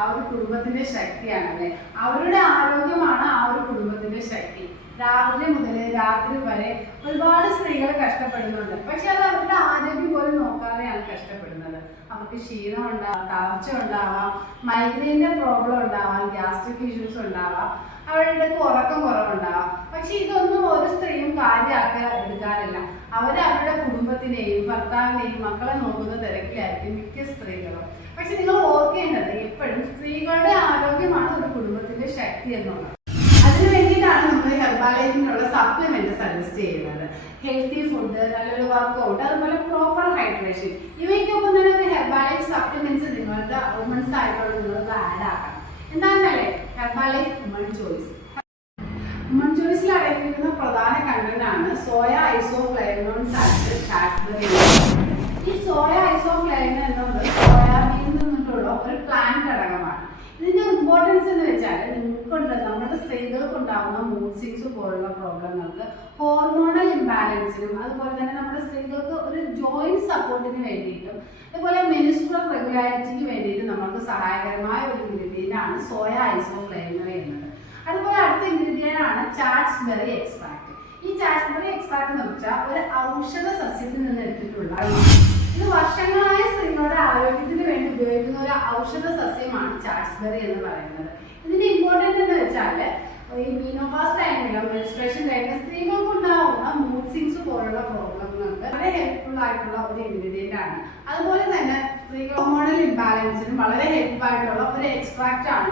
ആ ഒരു കുടുംബത്തിന്റെ ശക്തിയാണ് അല്ലെ. അവരുടെ ആരോഗ്യമാണ് ആ ഒരു കുടുംബത്തിന്റെ ശക്തി. രാവിലെ മുതൽ രാത്രി വരെ ഒരുപാട് സ്ത്രീകൾ കഷ്ടപ്പെടുന്നുണ്ട്. പക്ഷെ അത് അവരുടെ ആരോഗ്യം പോലും നോക്കാതെയാണ് കഷ്ടപ്പെടുന്നത്. അവർക്ക് ക്ഷീണം ഉണ്ടാവാം, തളർച്ച ഉണ്ടാവാം, മൈഗ്രെയിൻ്റെ പ്രോബ്ലം ഉണ്ടാവാം, ഗ്യാസ്ട്രിക് ഇഷ്യൂസ് ഉണ്ടാവാം, അവരുടെ ഉറക്കം കുറവുണ്ടാവാം. പക്ഷെ ഇതൊന്നും ഒരു സ്ത്രീയും കാര്യമാക്കി എടുക്കാറില്ല. അവരുടെ കുടുംബത്തിനെയും ഭർത്താവിനെയും മക്കളെ നോക്കുന്ന തിരക്കിലായിരിക്കും മിക്ക സ്ത്രീകളും. പക്ഷെ നിങ്ങൾ ഓർക്കേണ്ടത് എപ്പോഴും സ്ത്രീകളുടെ ആരോഗ്യമാണ് ഒരു കുടുംബത്തിന്റെ ശക്തി എന്നുള്ളത്. അതിനു വേണ്ടിയിട്ടാണ് നമ്മൾ ഹെർബാലൈഫിനുള്ള സപ്ലിമെന്റ് സജസ്റ്റ് ചെയ്യുന്നത്. ഹെൽത്തി ഫുഡ്, നല്ലൊരു വർക്കൗട്ട്, അതുപോലെ പ്രോപ്പർ ഹൈഡ്രേഷൻ, ഇവയ്ക്കൊപ്പം തന്നെ ഒരു ഹെർബാലൈഫ് സപ്ലിമെന്റ്സ് നിങ്ങളുടെ വുമൻസ് ആയിട്ടുള്ള നിങ്ങൾക്ക് ആഡ് ആക്കണം. എന്താണെന്നല്ലേ ഹെർബാലൈഫ് വുമൺ ചോയ്സ്. വുമൺ ചോയ്സിൽ അടങ്ങിയിരിക്കുന്ന പ്രധാന കണ്ടന്റ് ആണ് സോയ ഐസോഫ്ലേവനോൺസ് ആൻഡ് റാസ്ബെറി. ഈ സോയ ഐസോഫ്ലേവനോൺ എന്നുള്ളത് സോയാബീനിൽ നിന്നിട്ടുള്ള ഒരു പ്ലാന്റ് ഘടകമാണ്. ഇതിന്റെ ഇമ്പോർട്ടൻസ് എന്ന് വെച്ചാൽ നിങ്ങൾക്കുണ്ട് നമ്മുടെ സ്ത്രീകൾക്ക് ഉണ്ടാകുന്ന മൂഡ് സ്വിങ്സ് പോലുള്ള പ്രോബ്ലങ്ങൾക്ക്, ഹോർമോണൽ ഇംബാലൻസിനും, അതുപോലെ തന്നെ നമ്മുടെ സ്ത്രീകൾക്ക് ഒരു ജോയിന്റ് സപ്പോർട്ടിന് വേണ്ടിയിട്ടും, അതുപോലെ മെൻസ്ട്രുവൽ റെഗുലാരിറ്റിക്ക് വേണ്ടിയിട്ട് നമുക്ക് സഹായകരമായ ഒരു ഇൻഗ്രീഡിയൻ്റ് ആണ് സോയ ഐസോഫ്ലേവനോൺ എന്നത്. അതുപോലെ അടുത്ത ഇൻഗ്രീഡിയൻ്റ് ആണ് ചാറ്റ്സ്ബെറി എക്സ്ട്രാക്ട്. ഈ ചാറ്റ്സ്ബെറി എക്സ്ട്രാക്ട് എന്ന് വെച്ചാൽ ഒരു ഔഷധ സസ്യത്തിൽ നിന്ന് എടുത്തിട്ടുള്ള, ഇത് വർഷങ്ങളായ സ്ത്രീകളുടെ ആരോഗ്യത്തിന് വേണ്ടി ഉപയോഗിക്കുന്ന ഒരു ഔഷധ സസ്യമാണ് ചാറ്റ്സ്ബെറി എന്ന് പറയുന്നത്. ഇതിന്റെ ഇമ്പോർട്ടൻസ് എന്ന് വെച്ചാൽ ഈ മീനോപാസ് ടൈമിലും മെൻസ്ട്രേഷൻ ടൈമിലും സ്ത്രീകൾക്ക് ഉണ്ടാവുന്ന മൂഡ് സ്വിങ്സ് പോലുള്ള പ്രോബ്ലങ്ങൾക്ക് വളരെ ഹെൽപ്ഫുൾ ആയിട്ടുള്ള ഒരു ഇൻഗ്രീഡിയൻ്റ് ആണ്. അതുപോലെ തന്നെ സ്ത്രീകൾ ഹോർമോണൽ ഇംബാലൻസിനും വളരെ ഹെൽപ്പ് ആയിട്ടുള്ള ഒരു എക്സ്ട്രാക്റ്റ് ആണ്.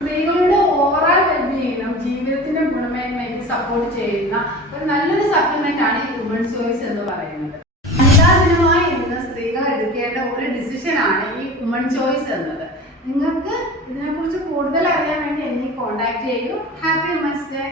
സ്ത്രീകളുടെ ഓവറോൾ വെൽബീയിങ്ങിനും ജീവിതത്തിന്റെ ഗുണമേന്മയ്ക്ക് സപ്പോർട്ട് ചെയ്യുന്ന ഒരു നല്ലൊരു സപ്ലിമെന്റ് ആണ് ഈ വുമൺ ചോയ്സ് എന്ന് പറയുന്നത്. എല്ലാ ദിനമായി ഇന്ന് സ്ത്രീകൾ എടുക്കേണ്ട ഒരു ഡിസിഷൻ ആണ് ഈ വുമൺ ചോയ്സ് എന്നത്. നിങ്ങൾക്ക് ഇതിനെക്കുറിച്ച് കൂടുതൽ അറിയാൻ വേണ്ടി എന്നെ കോൺടാക്ട് ചെയ്യൂ. Happy women's day.